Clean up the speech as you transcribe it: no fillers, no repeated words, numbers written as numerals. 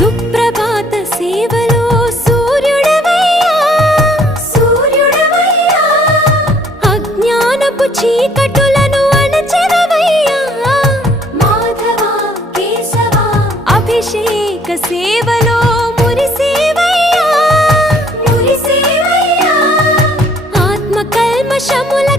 సుప్రభాత సేవలో సూర్యుడవయ్యా సూర్యుడవయ్యా అజ్ఞానపు చీకటులను అణచెదవయ్యా మాధవ కేశవ అభిషేక సేవలో మురిసేవయ్యా మురిసేవయ్యా ఆత్మ కల్మషముల